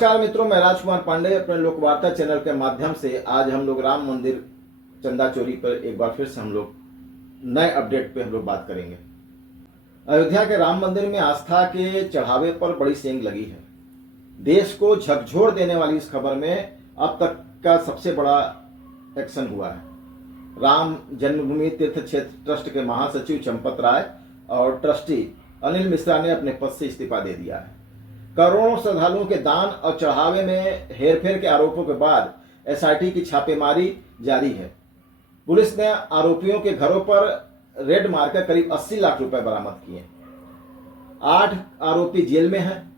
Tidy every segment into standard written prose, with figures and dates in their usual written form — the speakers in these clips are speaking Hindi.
नमस्कार मित्रों, मैं राजकुमार पांडे अपने लोकवार्ता चैनल के माध्यम से आज हम लोग राम मंदिर चंदा चोरी पर एक बार फिर से हम लोग नए अपडेट पे हम लोग बात करेंगे। अयोध्या के राम मंदिर में आस्था के चढ़ावे पर बड़ी सेंध लगी है। देश को झकझोर देने वाली इस खबर में अब तक का सबसे बड़ा एक्शन हुआ है। राम जन्मभूमि तीर्थ क्षेत्र ट्रस्ट के महासचिव चंपत राय और ट्रस्टी अनिल मिश्रा ने अपने पद से इस्तीफा दे दिया है। करोड़ों श्रद्धालुओं के दान और चढ़ावे में हेरफेर के आरोपों के बाद एसआईटी की छापेमारी जारी है। पुलिस ने आरोपियों के घरों पर रेड मारकर करीब 80 लाख रुपए बरामद किए। 8 आरोपी जेल में हैं।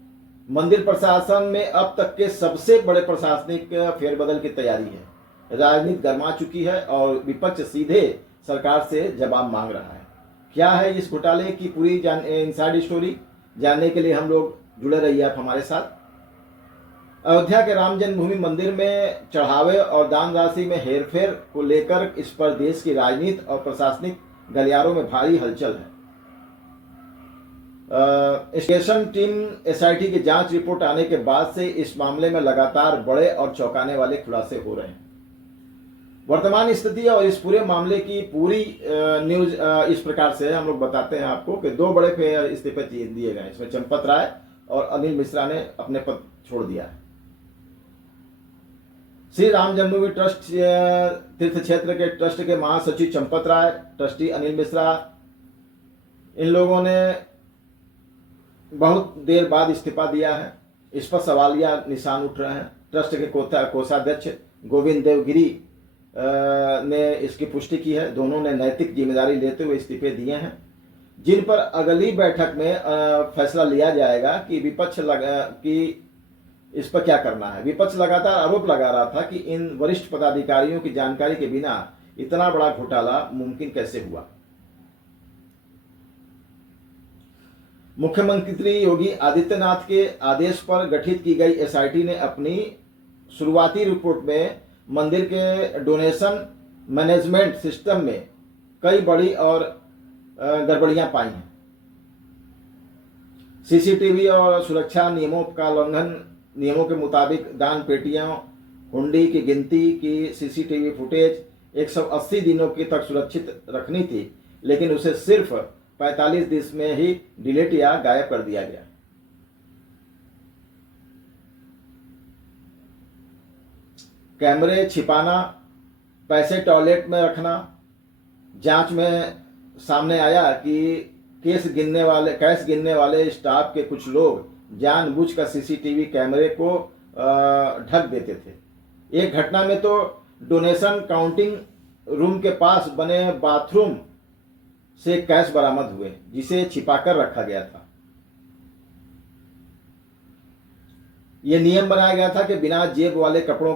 मंदिर प्रशासन में अब तक के सबसे बड़े प्रशासनिक फेरबदल की तैयारी है। राजनीति गर्मा चुकी है और विपक्ष सीधे सरकार से जवाब मांग रहा है। क्या है इस घोटाले की पूरी इनसाइड स्टोरी जानने के लिए हम लोग जुड़े रहिए आप हमारे साथ। अयोध्या के राम जन्मभूमि मंदिर में चढ़ावे और दान राशि में हेरफेर को लेकर इस पर देश की राजनीति और प्रशासनिक गलियारों में भारी हलचल है। इन्वेस्टिगेशन टीम एसआईटी की जांच रिपोर्ट आने के बाद से इस मामले में लगातार बड़े और चौंकाने वाले खुलासे हो रहे हैं। वर्तमान स्थिति और इस पूरे मामले की पूरी न्यूज इस प्रकार से हम लोग बताते हैं आपको कि 2 बड़े इस्तीफे दिए गए। इसमें चंपत राय और अनिल मिश्रा ने अपने पद छोड़ दिया है। श्री राम जन्मभूमि ट्रस्ट तीर्थ क्षेत्र के ट्रस्ट के महासचिव चंपत राय, ट्रस्टी अनिल मिश्रा, इन लोगों ने बहुत देर बाद इस्तीफा दिया है। इस पर सवालिया निशान उठ रहे हैं। ट्रस्ट के कोषाध्यक्ष गोविंद देवगिरी ने इसकी पुष्टि की है। दोनों ने नैतिक जिम्मेदारी लेते हुए इस्तीफे दिए हैं, जिन पर अगली बैठक में फैसला लिया जाएगा कि इस पर क्या करना है। विपक्ष लगातार आरोप लगा रहा था कि इन वरिष्ठ पदाधिकारियों की जानकारी के बिना इतना बड़ा घोटाला मुमकिन कैसे हुआ। मुख्यमंत्री योगी आदित्यनाथ के आदेश पर गठित की गई एसआईटी ने अपनी शुरुआती रिपोर्ट में मंदिर के डोनेशन मैनेजमेंट सिस्टम में कई बड़ी और गड़बड़ियां पाई हैं। सीसीटीवी और सुरक्षा नियमों का उल्लंघन। नियमों के मुताबिक दान पेटियों, हुंडी की गिनती की सीसीटीवी फुटेज 180 दिनों की तक सुरक्षित रखनी थी, लेकिन उसे सिर्फ 45 दिन में ही डिलीट या गायब कर दिया गया। कैमरे छिपाना, पैसे टॉयलेट में रखना। जांच में सामने आया कि कैश गिनने वाले स्टाफ के कुछ लोग जानबूझकर सीसीटीवी कैमरे को ढक देते थे। एक घटना में तो डोनेशन काउंटिंग रूम के पास बने बाथरूम से कैश बरामद हुए, जिसे छिपाकर रखा गया था। यह नियम बनाया गया था कि बिना जेब वाले कपड़े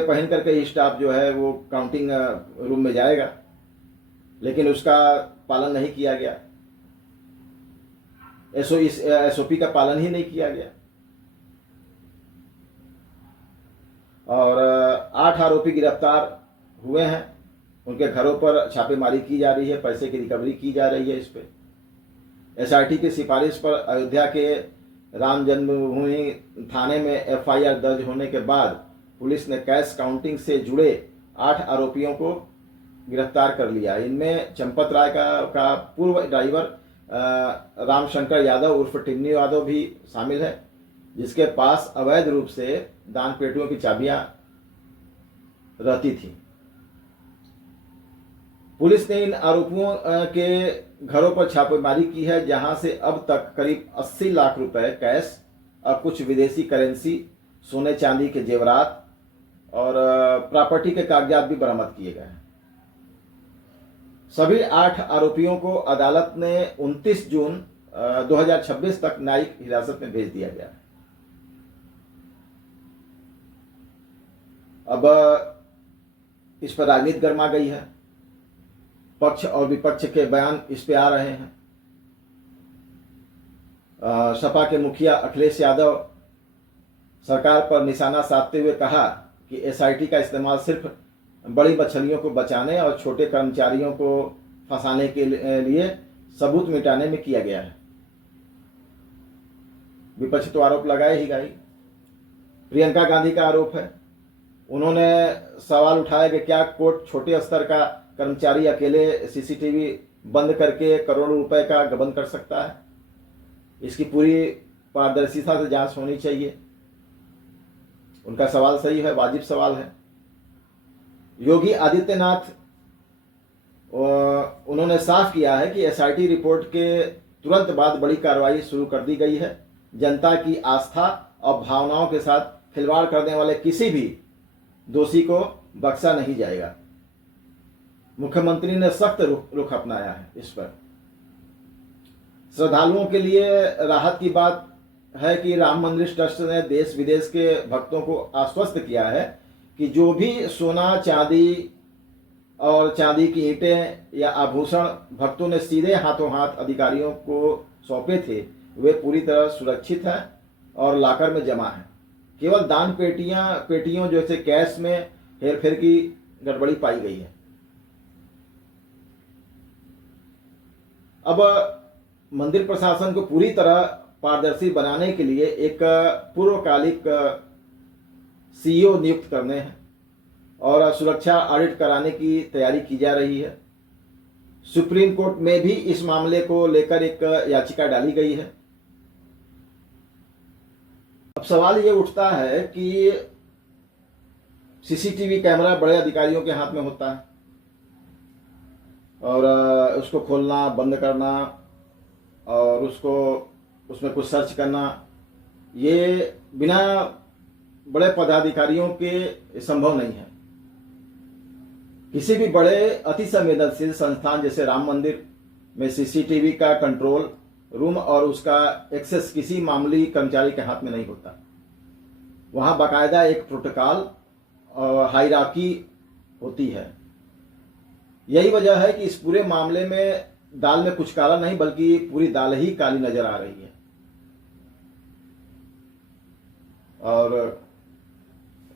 पहन करके ही स्टाफ जो है वो काउंटिंग रूम में जाएगा, लेकिन उसका पालन नहीं किया गया। एसओपी का पालन ही नहीं किया गया। और 8 आरोपी गिरफ्तार हुए हैं। उनके घरों पर छापेमारी की जा रही है, पैसे की रिकवरी की जा रही है। इस पे एसआईटी की सिफारिश पर अयोध्या के राम जन्मभूमि थाने में एफआईआर दर्ज होने के बाद पुलिस ने कैश काउंटिंग से जुड़े 8 आरोपियों को गिरफ्तार कर लिया। इनमें चंपत राय का पूर्व ड्राइवर रामशंकर यादव उर्फ टिन्नी यादव भी शामिल है, जिसके पास अवैध रूप से दान पेटियों की चाबियां रहती थी। पुलिस ने इन आरोपियों के घरों पर छापेमारी की है, जहां से अब तक करीब 80 लाख रुपए कैश और कुछ विदेशी करेंसी, सोने चांदी के जेवरात और प्रॉपर्टी के कागजात भी बरामद किए गए हैं। सभी 8 आरोपियों को अदालत ने 29 जून 2026 तक न्यायिक हिरासत में भेज दिया गया। अब इस पर राजनीति गर्मा गई है। पक्ष और विपक्ष के बयान इस पे आ रहे हैं। सपा के मुखिया अखिलेश यादव सरकार पर निशाना साधते हुए कहा कि एसआईटी का इस्तेमाल सिर्फ बड़ी मछलियों को बचाने और छोटे कर्मचारियों को फंसाने के लिए सबूत मिटाने में किया गया है। विपक्ष तो आरोप लगाए ही गई। प्रियंका गांधी का आरोप है, उन्होंने सवाल उठाया कि क्या कोर्ट छोटे स्तर का कर्मचारी अकेले सीसीटीवी बंद करके करोड़ों रुपए का गबन कर सकता है? इसकी पूरी पारदर्शिता से जांच होनी चाहिए। उनका सवाल सही है, वाजिब सवाल है। योगी आदित्यनाथ उन्होंने साफ किया है कि एसआईटी रिपोर्ट के तुरंत बाद बड़ी कार्रवाई शुरू कर दी गई है। जनता की आस्था और भावनाओं के साथ खिलवाड़ करने वाले किसी भी दोषी को बख्शा नहीं जाएगा। मुख्यमंत्री ने सख्त रुख अपनाया है इस पर। श्रद्धालुओं के लिए राहत की बात है कि राम मंदिर ट्रस्ट ने देश विदेश के भक्तों को आश्वस्त किया है कि जो भी सोना, चांदी और चांदी की ईंटें या आभूषण भक्तों ने सीधे हाथों हाथ अधिकारियों को सौंपे थे, वे पूरी तरह सुरक्षित हैं और लॉकर में जमा हैं। केवल दान पेटियों जैसे कैश में हेरफेर की गड़बड़ी पाई गई है। अब मंदिर प्रशासन को पूरी तरह पारदर्शी बनाने के लिए एक पूर्वकालिक सीईओ नियुक्त करने हैं और सुरक्षा ऑडिट कराने की तैयारी की जा रही है। सुप्रीम कोर्ट में भी इस मामले को लेकर एक याचिका डाली गई है। अब सवाल ये उठता है कि सीसीटीवी कैमरा बड़े अधिकारियों के हाथ में होता है और उसको खोलना, बंद करना और उसमें कुछ सर्च करना, ये बिना बड़े पदाधिकारियों के संभव नहीं है। किसी भी बड़े अति संवेदनशील संस्थान जैसे राम मंदिर में सीसीटीवी का कंट्रोल रूम और उसका एक्सेस किसी मामूली कर्मचारी के हाथ में नहीं होता। वहां बाकायदा एक प्रोटोकॉल और हायरार्की होती है। यही वजह है कि इस पूरे मामले में दाल में कुछ काला नहीं बल्कि पूरी दाल ही काली नजर आ रही है। और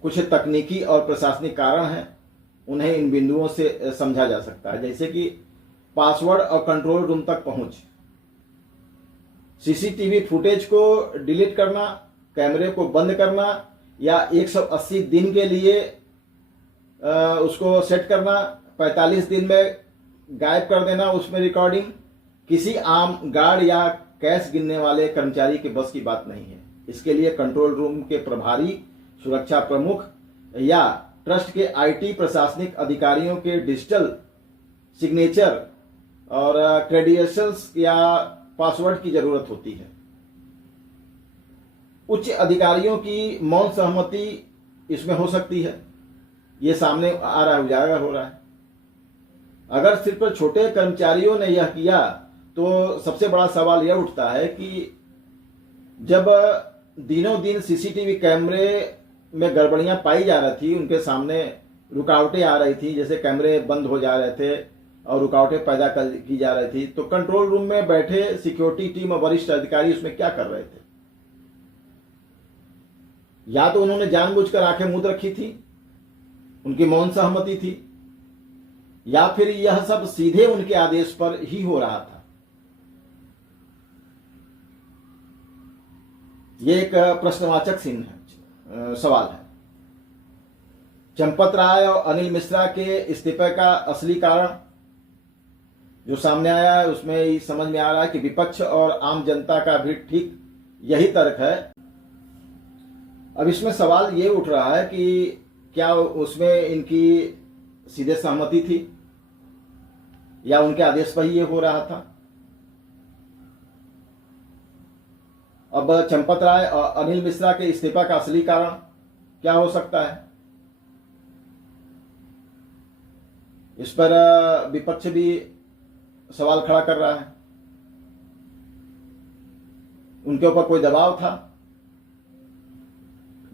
कुछ तकनीकी और प्रशासनिक कारण हैं, उन्हें इन बिंदुओं से समझा जा सकता है, जैसे कि पासवर्ड और कंट्रोल रूम तक पहुंच, सीसीटीवी फुटेज को डिलीट करना, कैमरे को बंद करना या 180 दिन के लिए उसको सेट करना, 45 दिन में गायब कर देना उसमें रिकॉर्डिंग, किसी आम गार्ड या कैश गिनने वाले कर्मचारी के बस की बात नहीं है। इसके लिए कंट्रोल रूम के प्रभारी, सुरक्षा प्रमुख या ट्रस्ट के आईटी प्रशासनिक अधिकारियों के डिजिटल सिग्नेचर और क्रेडेंशियल्स या पासवर्ड की जरूरत होती है। उच्च अधिकारियों की मौन सहमति इसमें हो सकती है। ये सामने आ रहा है, उजागर हो रहा है। अगर सिर्फ छोटे कर्मचारियों ने यह किया तो सबसे बड़ा सवाल यह उठता है कि जब दिनों दिन सीसीटीवी कैमरे में गड़बड़ियां पाई जा रही थी, उनके सामने रुकावटें आ रही थी, जैसे कैमरे बंद हो जा रहे थे और रुकावटें पैदा की जा रही थी, तो कंट्रोल रूम में बैठे सिक्योरिटी टीम और वरिष्ठ अधिकारी उसमें क्या कर रहे थे? या तो उन्होंने जानबूझकर आंखें मूंद रखी थी, उनकी मौन सहमति थी, या फिर यह सब सीधे उनके आदेश पर ही हो रहा था। यह एक प्रश्नवाचक चिन्ह है, सवाल है। चंपत राय और अनिल मिश्रा के इस्तीफे का असली कारण जो सामने आया है उसमें समझ में आ रहा है कि विपक्ष और आम जनता का भी ठीक यही तर्क है। अब इसमें सवाल ये उठ रहा है कि क्या उसमें इनकी सीधे सहमति थी या उनके आदेश पर ही ये हो रहा था? अब चंपत राय और अनिल मिश्रा के इस्तीफा का असली कारण क्या हो सकता है? इस पर विपक्ष भी सवाल खड़ा कर रहा है। उनके ऊपर कोई दबाव था?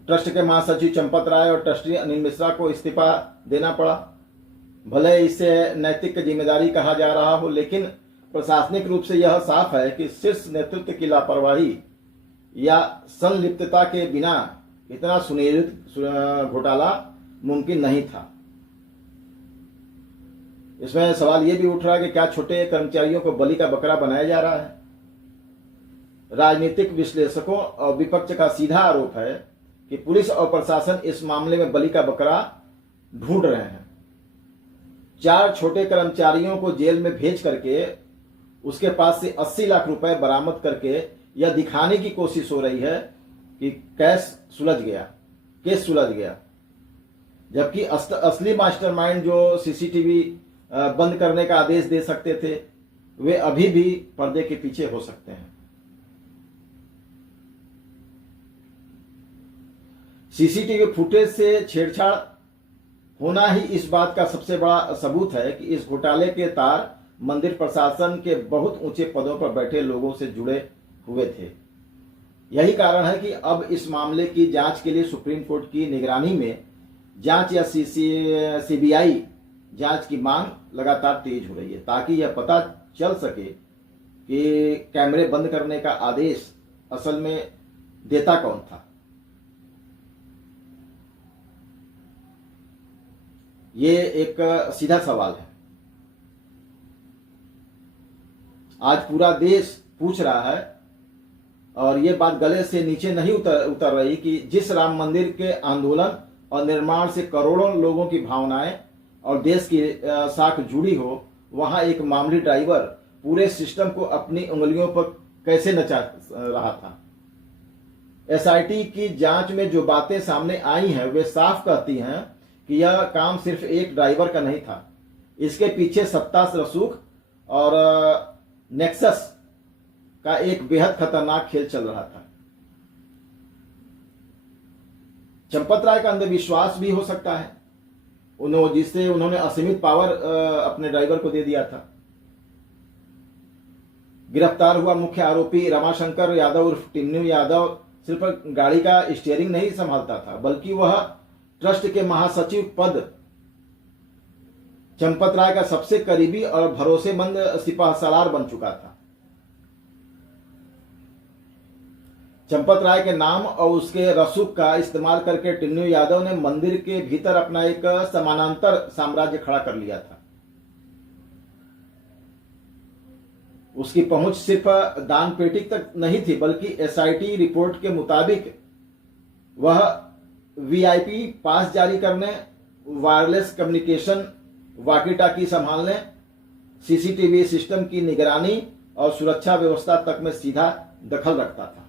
ट्रस्ट के महासचिव चंपत राय और ट्रस्टी अनिल मिश्रा को इस्तीफा देना पड़ा। भले इसे नैतिक जिम्मेदारी कहा जा रहा हो, लेकिन प्रशासनिक रूप से यह साफ है कि शीर्ष नेतृत्व की लापरवाही या संलिप्तता के बिना इतना सुनियोजित घोटाला मुमकिन नहीं था। इसमें सवाल यह भी उठ रहा है कि क्या छोटे कर्मचारियों को बलि का बकरा बनाया जा रहा है? राजनीतिक विश्लेषकों और विपक्ष का सीधा आरोप है कि पुलिस और प्रशासन इस मामले में बलि का बकरा ढूंढ रहे हैं। 4 छोटे कर्मचारियों को जेल में भेज करके उसके पास से 80 लाख रुपए बरामद करके यह दिखाने की कोशिश हो रही है कि केस सुलझ गया, जबकि असली मास्टरमाइंड जो सीसीटीवी बंद करने का आदेश दे सकते थे वे अभी भी पर्दे के पीछे हो सकते हैं। सीसीटीवी फुटेज से छेड़छाड़ होना ही इस बात का सबसे बड़ा सबूत है कि इस घोटाले के तार मंदिर प्रशासन के बहुत ऊंचे पदों पर बैठे लोगों से जुड़े हुए थे। यही कारण है कि अब इस मामले की जांच के लिए सुप्रीम कोर्ट की निगरानी में जांच या सीबीआई जांच की मांग लगातार तेज हो रही है, ताकि यह पता चल सके कि कैमरे बंद करने का आदेश असल में देता कौन था। ये एक सीधा सवाल है। आज पूरा देश पूछ रहा है और ये बात गले से नीचे नहीं उतर रही कि जिस राम मंदिर के आंदोलन और निर्माण से करोड़ों लोगों की भावनाएं और देश की साख जुड़ी हो, वहां एक मामूली ड्राइवर पूरे सिस्टम को अपनी उंगलियों पर कैसे नचा रहा था। एसआईटी की जांच में जो बातें सामने आई हैं वे साफ कहती हैं कि यह काम सिर्फ एक ड्राइवर का नहीं था। इसके पीछे सत्ता रसूख और नेक्सस का एक बेहद खतरनाक खेल चल रहा था। चंपत राय का अंधविश्वास भी हो सकता है, जिससे उन्होंने असीमित पावर अपने ड्राइवर को दे दिया था। गिरफ्तार हुआ मुख्य आरोपी रमाशंकर यादव उर्फ टिन्नू यादव सिर्फ गाड़ी का स्टीयरिंग नहीं संभालता था, बल्कि वह ट्रस्ट के महासचिव पद चंपत राय का सबसे करीबी और भरोसेमंद सिपाहसालार बन चुका था। चंपत राय के नाम और उसके रसूख का इस्तेमाल करके टिन्नू यादव ने मंदिर के भीतर अपना एक समानांतर साम्राज्य खड़ा कर लिया था। उसकी पहुंच सिर्फ दान पेटी तक नहीं थी, बल्कि एसआईटी रिपोर्ट के मुताबिक वह वीआईपी पास जारी करने, वायरलेस कम्युनिकेशन वाकी टाकी संभालने, सीसीटीवी सिस्टम की निगरानी और सुरक्षा व्यवस्था तक में सीधा दखल रखता था।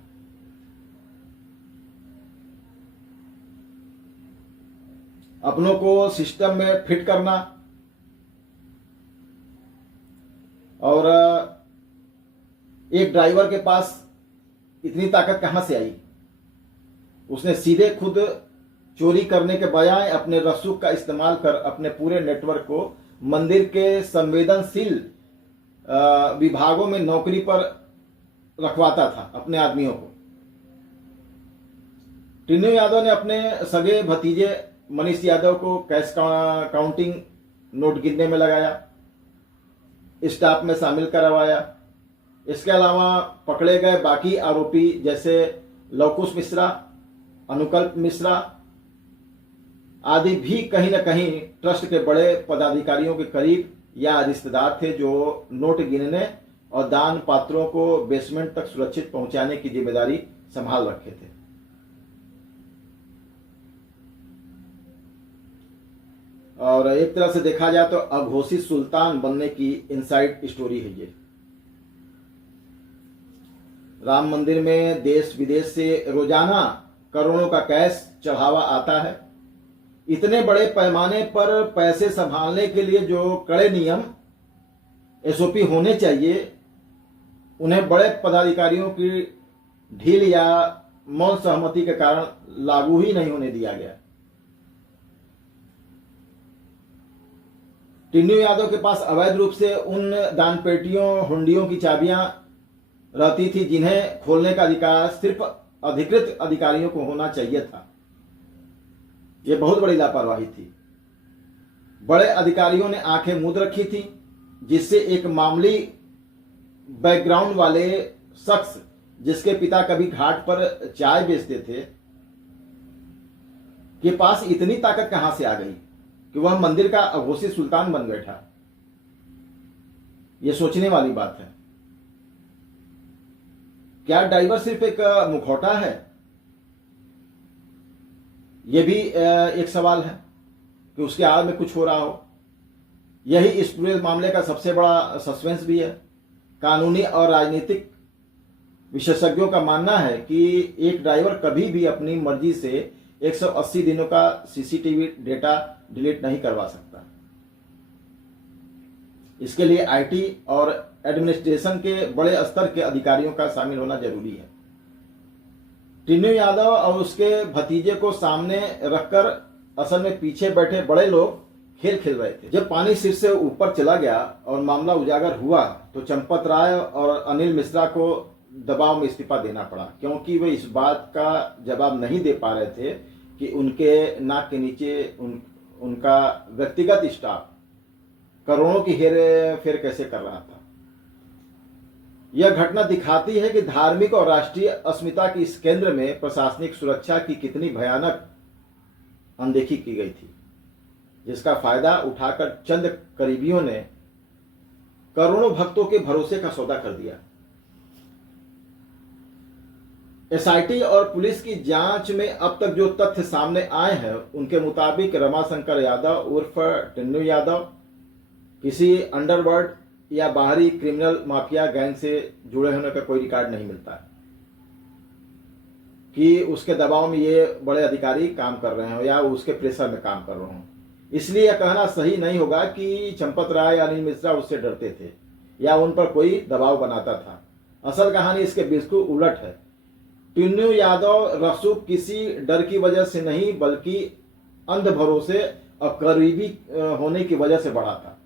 अपनों को सिस्टम में फिट करना और एक ड्राइवर के पास इतनी ताकत कहां से आई। उसने सीधे खुद चोरी करने के बजाय अपने रसूख का इस्तेमाल कर अपने पूरे नेटवर्क को मंदिर के संवेदनशील विभागों में नौकरी पर रखवाता था अपने आदमियों को। टिन्नू यादव ने अपने सगे भतीजे मनीष यादव को कैश काउंटिंग नोट गिनने में लगाया, स्टाफ में शामिल करवाया। इसके अलावा पकड़े गए बाकी आरोपी जैसे लवकुश मिश्रा, अनुकल्प मिश्रा आदि भी कहीं न कहीं ट्रस्ट के बड़े पदाधिकारियों के करीब या रिश्तेदार थे, जो नोट गिनने और दान पात्रों को बेसमेंट तक सुरक्षित पहुंचाने की जिम्मेदारी संभाल रखे थे। और एक तरह से देखा जाए तो अघोषित सुल्तान बनने की इनसाइड स्टोरी है ये। राम मंदिर में देश विदेश से रोजाना करोड़ों का कैश चढ़ावा आता है। इतने बड़े पैमाने पर पैसे संभालने के लिए जो कड़े नियम एसओपी होने चाहिए, उन्हें बड़े पदाधिकारियों की ढील या मौन सहमति के कारण लागू ही नहीं होने दिया गया। टिन्नू यादव के पास अवैध रूप से उन दान पेटियों, हुंडियों की चाबियां रहती थी जिन्हें खोलने का अधिकार सिर्फ अधिकृत अधिकारियों को होना चाहिए था। यह बहुत बड़ी लापरवाही थी। बड़े अधिकारियों ने आंखें मूंद रखी थी, जिससे एक मामूली बैकग्राउंड वाले शख्स जिसके पिता कभी घाट पर चाय बेचते थे के पास इतनी ताकत कहां से आ गई कि वह मंदिर का अघोषित सुल्तान बन बैठा। यह सोचने वाली बात है। क्या ड्राइवर सिर्फ एक मुखौटा है? यह भी एक सवाल है कि उसके आड़ में कुछ हो रहा हो। यही इस पूरे मामले का सबसे बड़ा सस्पेंस भी है। कानूनी और राजनीतिक विशेषज्ञों का मानना है कि एक ड्राइवर कभी भी अपनी मर्जी से 180 दिनों का सीसीटीवी डेटा डिलीट नहीं करवा सकता। इसके लिए आईटी और एडमिनिस्ट्रेशन के बड़े स्तर के अधिकारियों का शामिल होना जरूरी है। टिन्नू यादव और उसके भतीजे को सामने रखकर असल में पीछे बैठे बड़े लोग खेल खेल रहे थे। जब पानी सिर से ऊपर चला गया और मामला उजागर हुआ तो चंपत राय और अनिल मिश्रा को दबाव में इस्तीफा देना पड़ा, क्योंकि वे इस बात का जवाब नहीं दे पा रहे थे कि उनके नाक के नीचे उनका व्यक्तिगत स्टाफ करोड़ों की हेर फेर कैसे कर रहा था। यह घटना दिखाती है कि धार्मिक और राष्ट्रीय अस्मिता की इस केंद्र में प्रशासनिक सुरक्षा की कितनी भयानक अनदेखी की गई थी, जिसका फायदा उठाकर चंद करीबियों ने करोड़ों भक्तों के भरोसे का सौदा कर दिया। एसआईटी और पुलिस की जांच में अब तक जो तथ्य सामने आए हैं उनके मुताबिक रमाशंकर यादव उर्फ टिन्नू यादव किसी अंडरवर्ल्ड या बाहरी क्रिमिनल माफिया गैंग से जुड़े होने का कोई रिकॉर्ड नहीं मिलता है कि उसके दबाव में ये बड़े अधिकारी काम कर रहे हो या उसके प्रेशर में काम कर रहे हो। इसलिए यह कहना सही नहीं होगा कि चंपत राय या अनिल मिश्रा उससे डरते थे या उन पर कोई दबाव बनाता था। असल कहानी इसके बिल्कुल उलट है। टिन्नू यादव रसूख किसी डर की वजह से नहीं बल्कि अंध भरोसे और करीबी होने की वजह से बढ़ा था।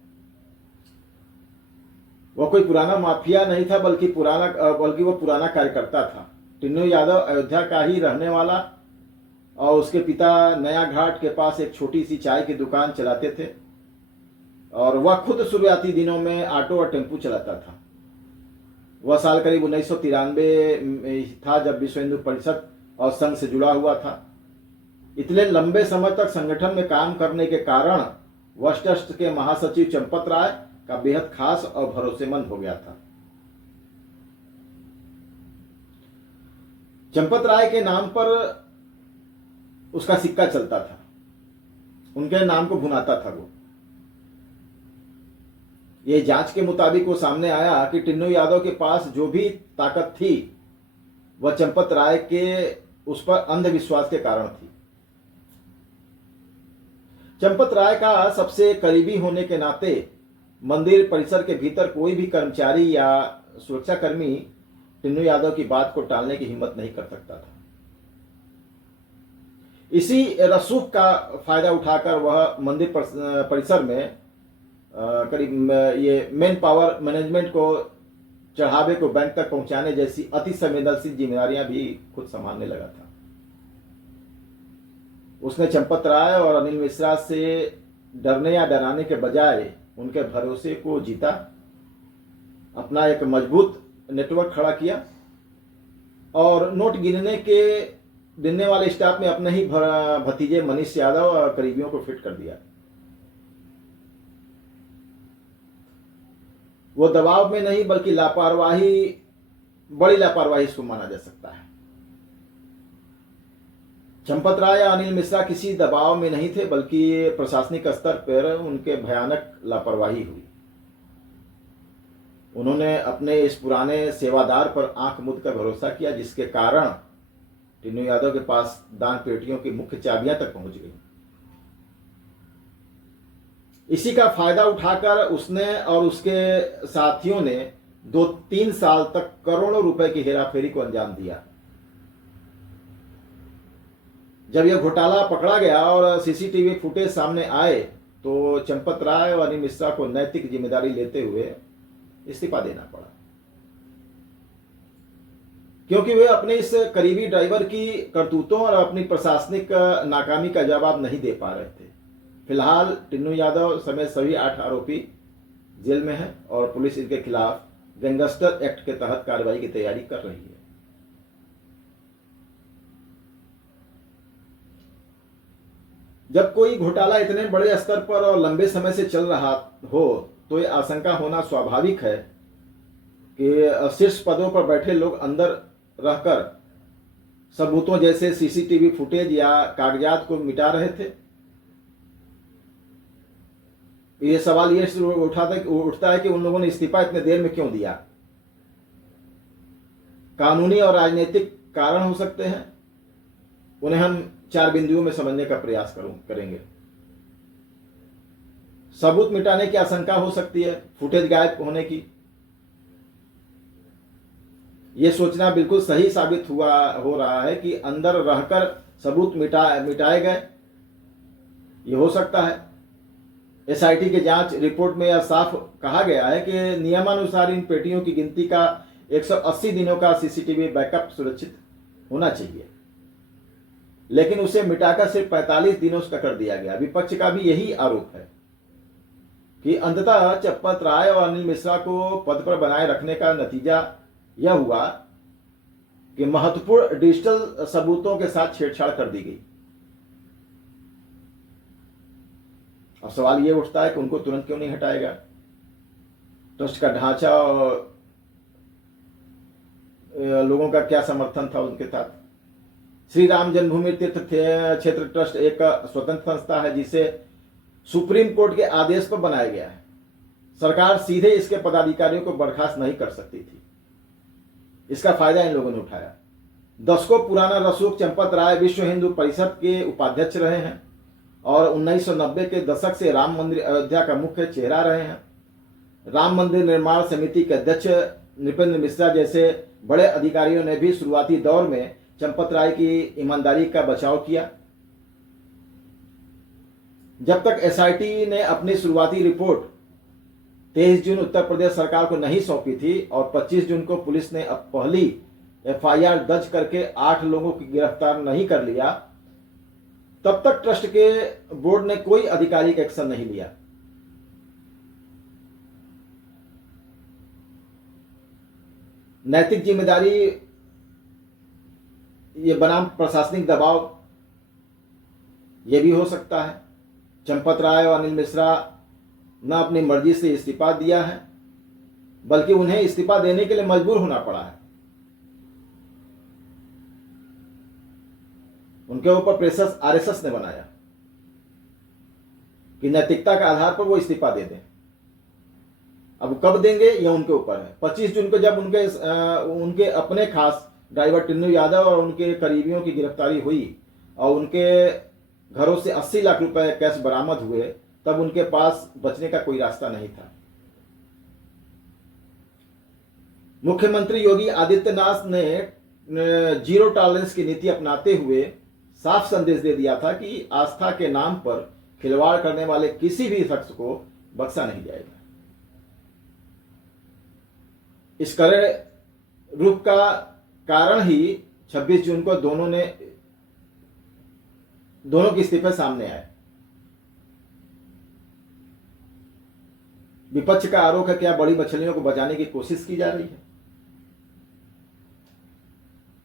वह कोई पुराना माफिया नहीं था बल्कि वो पुराना कार्यकर्ता था। टिन्नू यादव अयोध्या का ही रहने वाला और उसके पिता नया घाट के पास एक छोटी सी चाय की दुकान चलाते थे और वह खुद शुरुआती दिनों में ऑटो और टेम्पू चलाता था। वह साल करीब 1993 में था जब विश्व हिंदू परिषद और संघ से जुड़ा हुआ था। इतने लंबे समय तक संगठन में काम करने के कारण वह ट्रस्ट के महासचिव चंपत राय का बेहद खास और भरोसेमंद हो गया था। चंपत राय के नाम पर उसका सिक्का चलता था, उनके नाम को भुनाता था वो। ये जांच के मुताबिक वो सामने आया कि टिन्नू यादव के पास जो भी ताकत थी वह चंपत राय के उस पर अंधविश्वास के कारण थी। चंपत राय का सबसे करीबी होने के नाते मंदिर परिसर के भीतर कोई भी कर्मचारी या सुरक्षाकर्मी टिन्नू यादव की बात को टालने की हिम्मत नहीं कर सकता था। इसी रसूख का फायदा उठाकर वह मंदिर परिसर में करीब ये मेन पावर मैनेजमेंट को चढ़ावे को बैंक तक पहुंचाने जैसी अति संवेदनशील जिम्मेदारियां भी खुद संभालने लगा था। उसने चंपत राय और अनिल मिश्रा से डरने या डराने के बजाय उनके भरोसे को जीता, अपना एक मजबूत नेटवर्क खड़ा किया और नोट गिनने वाले स्टाफ में अपने ही भतीजे मनीष यादव और करीबियों को फिट कर दिया। वो दबाव में नहीं बल्कि बड़ी लापरवाही इसको माना जा सकता है। चंपत राय या अनिल मिश्रा किसी दबाव में नहीं थे बल्कि प्रशासनिक स्तर पर उनके भयानक लापरवाही हुई। उन्होंने अपने इस पुराने सेवादार पर आंख मूंद कर भरोसा किया, जिसके कारण टिन्नू यादव के पास दान पेटियों की मुख्य चाबियां तक पहुंच गई। इसी का फायदा उठाकर उसने और उसके साथियों ने 2-3 साल तक करोड़ों रुपए की हेराफेरी को अंजाम दिया। जब यह घोटाला पकड़ा गया और सीसीटीवी फुटेज सामने आए तो चंपत राय और अनिल मिश्रा को नैतिक जिम्मेदारी लेते हुए इस्तीफा देना पड़ा, क्योंकि वे अपने इस करीबी ड्राइवर की करतूतों और अपनी प्रशासनिक नाकामी का जवाब नहीं दे पा रहे थे। फिलहाल टिन्नू यादव समेत सभी 8 आरोपी जेल में हैं और पुलिस इनके खिलाफ गैंगस्टर एक्ट के तहत कार्रवाई की तैयारी कर रही है। जब कोई घोटाला इतने बड़े स्तर पर और लंबे समय से चल रहा हो तो यह आशंका होना स्वाभाविक है कि शीर्ष पदों पर बैठे लोग अंदर रहकर सबूतों जैसे सीसीटीवी फुटेज या कागजात को मिटा रहे थे? ये सवाल ये उठता है कि उन लोगों ने इस्तीफा इतने देर में क्यों दिया? कानूनी और राजनीतिक कारण हो सकते हैं, उन्हें हम 4 बिंदुओं में समझने का प्रयास करेंगे। सबूत मिटाने की आशंका हो सकती है, फुटेज गायब होने की। यह सोचना बिल्कुल सही साबित हो रहा है कि अंदर रहकर सबूत मिटाए गए। यह हो सकता है। एसआईटी के जांच रिपोर्ट में यह साफ कहा गया है कि नियमानुसार इन पेटियों की गिनती का 180 दिनों का सीसीटीवी बैकअप सुरक्षित होना चाहिए, लेकिन उसे मिटाकर सिर्फ 45 दिनों का कर दिया गया। विपक्ष का भी यही आरोप है कि अंततः चंपत राय और अनिल मिश्रा को पद पर बनाए रखने का नतीजा यह हुआ कि महत्वपूर्ण डिजिटल सबूतों के साथ छेड़छाड़ कर दी गई। अब सवाल यह उठता है कि उनको तुरंत क्यों नहीं हटाएगा? ट्रस्ट का ढांचा और लोगों का क्या समर्थन था उनके साथ? श्री राम जन्मभूमि तीर्थ क्षेत्र ट्रस्ट एक स्वतंत्र संस्था है जिसे सुप्रीम कोर्ट के आदेश पर बनाया गया है। सरकार सीधे इसके पदाधिकारियों को बर्खास्त नहीं कर सकती थी। इसका फायदा इन लोगों ने उठाया। दशकों पुराना रसूख चंपत राय विश्व हिंदू परिषद के उपाध्यक्ष रहे हैं और 1990 के दशक से राम मंदिर अयोध्या का मुख्य चेहरा रहे हैं। राम मंदिर निर्माण समिति के अध्यक्ष नृपेंद्र मिश्रा जैसे बड़े अधिकारियों ने भी शुरुआती दौर में चंपत राय की ईमानदारी का बचाव किया। जब तक एसआईटी ने अपनी शुरुआती रिपोर्ट 23 जून उत्तर प्रदेश सरकार को नहीं सौंपी थी और 25 जून को पुलिस ने अब पहली एफआईआर दर्ज करके 8 लोगों की गिरफ्तार नहीं कर लिया, तब तक ट्रस्ट के बोर्ड ने कोई आधिकारिक एक्शन नहीं लिया। नैतिक जिम्मेदारी ये बनाम प्रशासनिक दबाव, ये भी हो सकता है। चंपत राय और अनिल मिश्रा न अपनी मर्जी से इस्तीफा दिया है, बल्कि उन्हें इस्तीफा देने के लिए मजबूर होना पड़ा है। उनके ऊपर प्रेशर आरएसएस ने बनाया कि नैतिकता के आधार पर वो इस्तीफा दे दें। अब कब देंगे यह उनके ऊपर है। 25 जून को जब उनके अपने खास ड्राइवर टिन्नू यादव और उनके करीबियों की गिरफ्तारी हुई और उनके घरों से 80 लाख रुपए कैश बरामद हुए, तब उनके पास बचने का कोई रास्ता नहीं था। मुख्यमंत्री योगी आदित्यनाथ ने जीरो टॉलरेंस की नीति अपनाते हुए साफ संदेश दे दिया था कि आस्था के नाम पर खिलवाड़ करने वाले किसी भी शख्स को बख्शा नहीं जाएगा। इस कड़े रुख का कारण ही 26 जून को दोनों के इस्तीफे सामने आए। विपक्ष का आरोप है कि क्या बड़ी मछलियों को बचाने की कोशिश की जा रही है।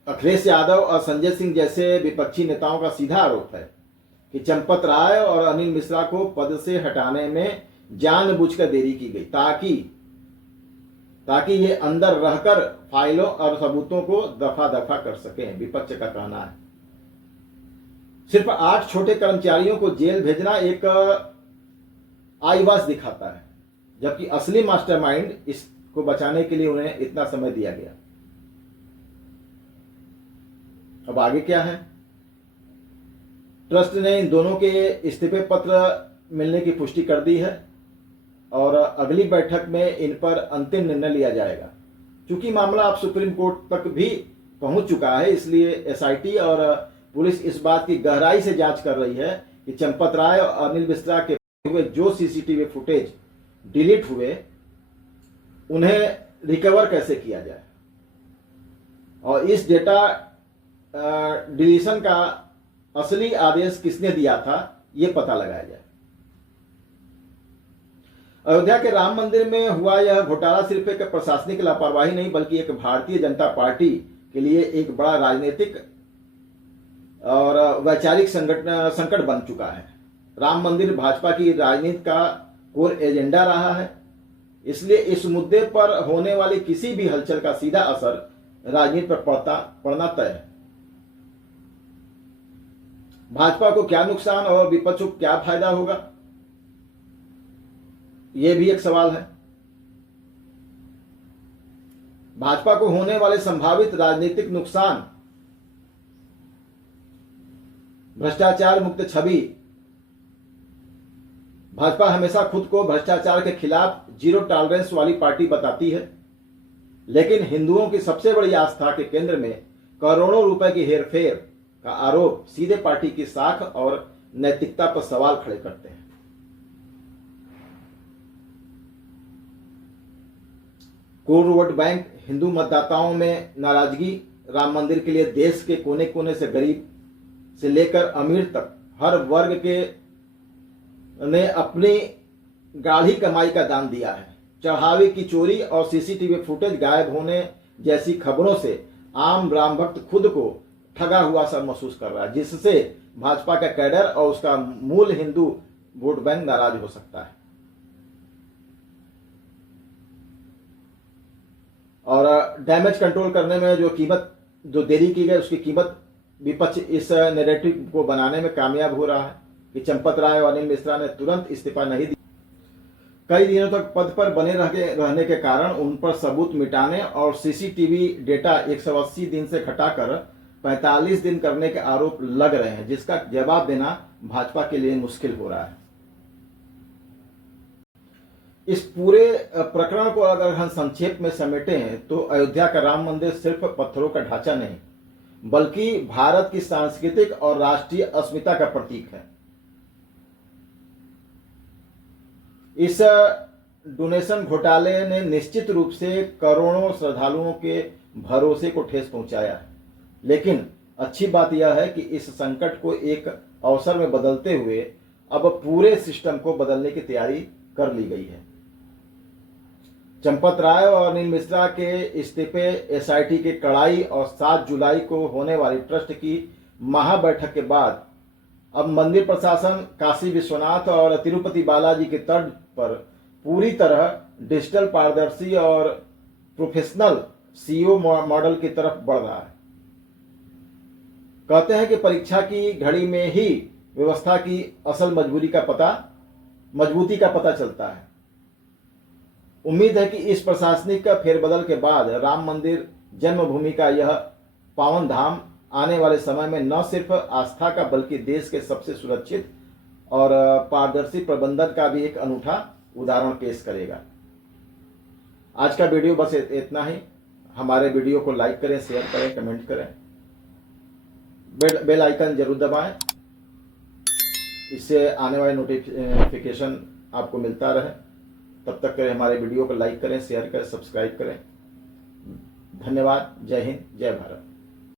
अखिलेश यादव और संजय सिंह जैसे विपक्षी नेताओं का सीधा आरोप है कि चंपत राय और अनिल मिश्रा को पद से हटाने में जानबूझकर देरी की गई ताकि ये अंदर रहकर फाइलों और सबूतों को दफा दफा कर सकें। विपक्ष का कहना है सिर्फ 8 छोटे कर्मचारियों को जेल भेजना एक आईवास दिखाता है, जबकि असली मास्टरमाइंड इसको बचाने के लिए उन्हें इतना समय दिया गया। अब आगे क्या है? ट्रस्ट ने इन दोनों के इस्तीफे पत्र मिलने की पुष्टि कर दी है और अगली बैठक में इन पर अंतिम निर्णय लिया जाएगा। चूंकि मामला अब सुप्रीम कोर्ट तक भी पहुंच चुका है, इसलिए एसआईटी और पुलिस इस बात की गहराई से जांच कर रही है कि चंपत राय और अनिल मिश्रा के हुए जो सीसीटीवी फुटेज डिलीट हुए उन्हें रिकवर कैसे किया जाए और इस डेटा डिलीशन का असली आदेश किसने दिया था यह पता लगाया जाए। अयोध्या के राम मंदिर में हुआ यह घोटाला सिर्फ एक प्रशासनिक लापरवाही नहीं बल्कि एक भारतीय जनता पार्टी के लिए एक बड़ा राजनीतिक और वैचारिक संकट बन चुका है। राम मंदिर भाजपा की राजनीति का कोर एजेंडा रहा है, इसलिए इस मुद्दे पर होने वाली किसी भी हलचल का सीधा असर राजनीति पर पड़ना तय है। भाजपा को क्या नुकसान और विपक्ष को क्या फायदा होगा, यह भी एक सवाल है। भाजपा को होने वाले संभावित राजनीतिक नुकसान: भ्रष्टाचार मुक्त छवि। भाजपा हमेशा खुद को भ्रष्टाचार के खिलाफ जीरो टॉलरेंस वाली पार्टी बताती है, लेकिन हिंदुओं की सबसे बड़ी आस्था के केंद्र में करोड़ों रुपए की हेरफेर का आरोप सीधे पार्टी की साख और नैतिकता पर सवाल खड़े करते हैं। कोर वोट बैंक हिंदू मतदाताओं में नाराजगी। राम मंदिर के लिए देश के कोने कोने से गरीब से लेकर अमीर तक हर वर्ग के ने अपनी गाढ़ी कमाई का दान दिया है। चढ़ावे की चोरी और सीसीटीवी फुटेज गायब होने जैसी खबरों से आम राम भक्त खुद को ठगा हुआ सा महसूस कर रहा है, जिससे भाजपा का कैडर और उसका मूल हिंदू वोट बैंक नाराज हो सकता है। और डैमेज कंट्रोल करने में जो देरी की गई उसकी कीमत विपक्ष इस नैरेटिव को बनाने में कामयाब हो रहा है कि चंपत राय और अनिल मिश्रा ने तुरंत इस्तीफा नहीं दिया। कई दिनों तक पद पर बने रहने के कारण उन पर सबूत मिटाने और सीसीटीवी डेटा 180 दिन से घटाकर 45 दिन करने के आरोप लग रहे हैं, जिसका जवाब देना भाजपा के लिए मुश्किल हो रहा है। इस पूरे प्रकरण को अगर हम संक्षेप में समेटें तो अयोध्या का राम मंदिर सिर्फ पत्थरों का ढांचा नहीं, बल्कि भारत की सांस्कृतिक और राष्ट्रीय अस्मिता का प्रतीक है। इस डोनेशन घोटाले ने निश्चित रूप से करोड़ों श्रद्धालुओं के भरोसे को ठेस पहुंचाया है, लेकिन अच्छी बात यह है कि इस संकट को एक अवसर में बदलते हुए अब पूरे सिस्टम को बदलने की तैयारी कर ली गई है। चंपत राय और अनिल मिश्रा के इस्तीफे, एसआईटी की कड़ाई और 7 जुलाई को होने वाली ट्रस्ट की महाबैठक के बाद अब मंदिर प्रशासन काशी विश्वनाथ और तिरुपति बालाजी के तर्ज पर पूरी तरह डिजिटल, पारदर्शी और प्रोफेशनल सीईओ मॉडल की तरफ बढ़ रहा है। कहते हैं कि परीक्षा की घड़ी में ही व्यवस्था की असल मजबूती का पता चलता है। उम्मीद है कि इस प्रशासनिक फेरबदल के बाद राम मंदिर जन्मभूमि का यह पावन धाम आने वाले समय में न सिर्फ आस्था का बल्कि देश के सबसे सुरक्षित और पारदर्शी प्रबंधन का भी एक अनूठा उदाहरण पेश करेगा। आज का वीडियो बस इतना ही। हमारे वीडियो को लाइक करें, शेयर करें, कमेंट करें, बेल आइकन जरूर दबाएं, इससे आने वाले नोटिफिकेशन आपको मिलता रहे। तब तक करें हमारे वीडियो को लाइक करें, शेयर करें, सब्सक्राइब करें। धन्यवाद। जय हिंद, जय भारत।